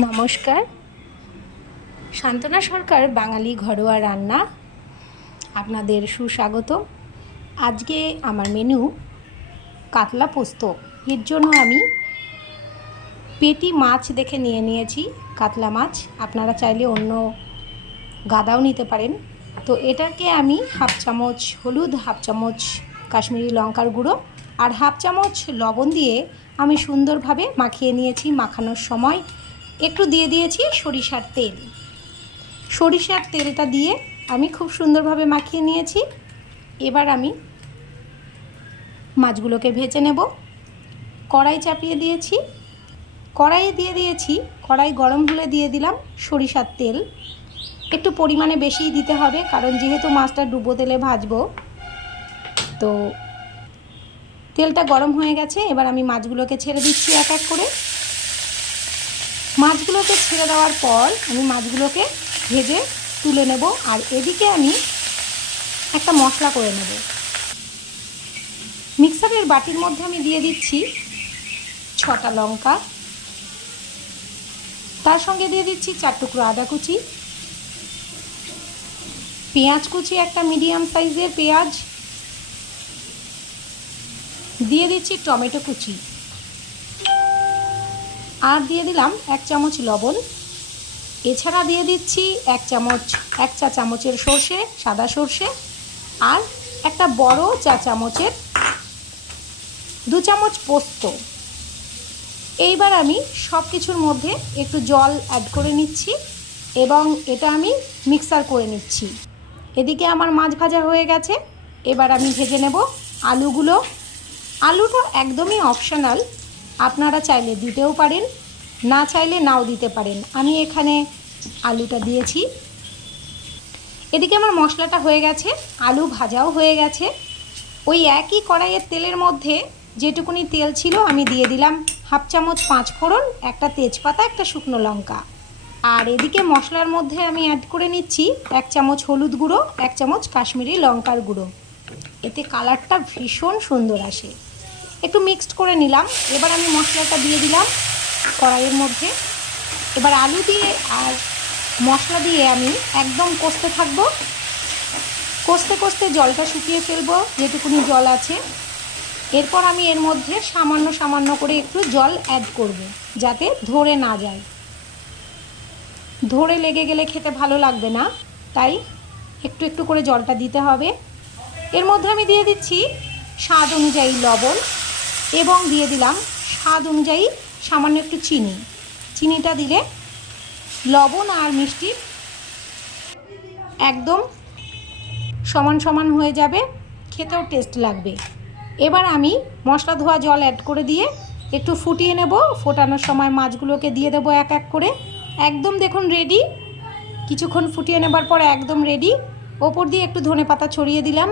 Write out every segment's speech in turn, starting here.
নমস্কার। শান্তনা সরকার বাঙালি ঘরোয়া রান্না আপনাদের সুস্বাগত। আজকে আমার মেনু কাতলা পোস্ত। এর জন্য আমি পেটি মাছ দেখে নিয়েছি, কাতলা মাছ। আপনারা চাইলে অন্য গাদাও নিতে পারেন। তো এটাকে আমি হাফ চামচ হলুদ, হাফ চামচ কাশ্মীরি লঙ্কার গুঁড়ো আর হাফ চামচ লবণ দিয়ে আমি সুন্দরভাবে মাখিয়ে নিয়েছি। মাখানোর সময় একটু দিয়ে দিয়েছি সরিষার তেল। সরিষার তেলটা দিয়ে আমি খুব সুন্দরভাবে মাখিয়ে নিয়েছি। এবার আমি মাছগুলোকে ভেজে নেব। কড়াই চাপিয়ে দিয়েছি, কড়াইয়ে দিয়ে দিয়েছি, কড়াই গরম হলে দিয়ে দিলাম সরিষার তেল। একটু পরিমাণে বেশিই দিতে হবে, কারণ যেহেতু মাছটা ডুবো তেলে ভাজবো। তো তেলটা গরম হয়ে গেছে, এবার আমি মাছগুলোকে ছেড়ে দিচ্ছি এক এক করে। মাছগুলোকে ছেড়ে দেওয়ার পর আমি মাছগুলোকে ভেজে তুলে নেব। আর এদিকে আমি একটা মশলা করে নেব। মিক্সারের বাটির মধ্যে আমি দিয়ে দিচ্ছি 6টা লঙ্কা, তার সঙ্গে দিয়ে দিচ্ছি 4 টুকরো আদা কুচি, পেঁয়াজ কুচি, একটা মিডিয়াম সাইজের পেঁয়াজ, দিয়ে দিচ্ছি টমেটো কুচি, আর দিয়ে দিলাম 1 চামচ লবণ। এছাড়া দিয়ে দিচ্ছি 1 চা চামচের সর্ষে, সাদা সর্ষে, আর একটা বড় চা চামচের 2 চামচ পোস্ত। এইবার আমি সব কিছুর মধ্যে একটু জল অ্যাড করে নিচ্ছি এবং এটা আমি মিক্সার করে নিচ্ছি। এদিকে আমার মাছ ভাজা হয়ে গেছে। এবার আমি ভেজে নেব আলুগুলো। আলুটা একদমই অপশনাল, আপনারা চাইলে দিতেও পারেন, না চাইলে নাও দিতে পারেন। আমি এখানে আলুটা দিয়েছি। এদিকে আমার মশলাটা হয়ে গেছে, আলু ভাজাও হয়ে গেছে। ওই একই কড়াইয়ের তেলের মধ্যে যেটুকুনি তেল ছিল আমি দিয়ে দিলাম হাফ চামচ 5 ফোড়ন, একটা তেজপাতা, একটা শুকনো লঙ্কা। আর এদিকে মশলার মধ্যে আমি অ্যাড করে নিচ্ছি 1 চামচ হলুদ গুঁড়ো, 1 চামচ কাশ্মীরি লঙ্কার গুঁড়ো। এতে কালারটা ভীষণ সুন্দর আসে। একটু মিক্সড করে নিলাম। এবার আমি মশলাটা দিয়ে দিলাম কড়াইয়ের মধ্যে। এবার আলু দিয়ে আর মশলা দিয়ে আমি একদম কষতে থাকবো। কষতে কষতে জলটা শুকিয়ে ফেলবো, যেটুকুনি জল আছে। এরপর আমি এর মধ্যে সামান্য করে একটু জল অ্যাড করব, যাতে ধরে না যায়। ধরে লেগে গেলে খেতে ভালো লাগবে না, তাই একটু একটু করে জলটা দিতে হবে। এর মধ্যে আমি দিয়ে দিচ্ছি স্বাদ অনুযায়ী লবণ এবং দিয়ে দিলাম স্বাদ অনুযায়ী সামান্য একটু চিনি। চিনিটা দিলে লবণ আর মিষ্টি একদম সমান সমান হয়ে যাবে, খেতেও টেস্ট লাগবে। এবার আমি মশলা ধোয়া জল অ্যাড করে দিয়ে একটু ফুটিয়ে নেব। ফোটানোর সময় মাছগুলোকে দিয়ে দেবো এক এক করে। একদম দেখুন রেডি। কিছুক্ষণ ফুটিয়ে নেবার পর একদম রেডি। ওপর দিয়ে একটু ধনেপাতা ছড়িয়ে দিলাম।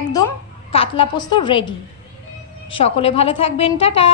একদম কাতলা পোস্ত রেডি। সকলে ভালো থাকবেন, টাটা।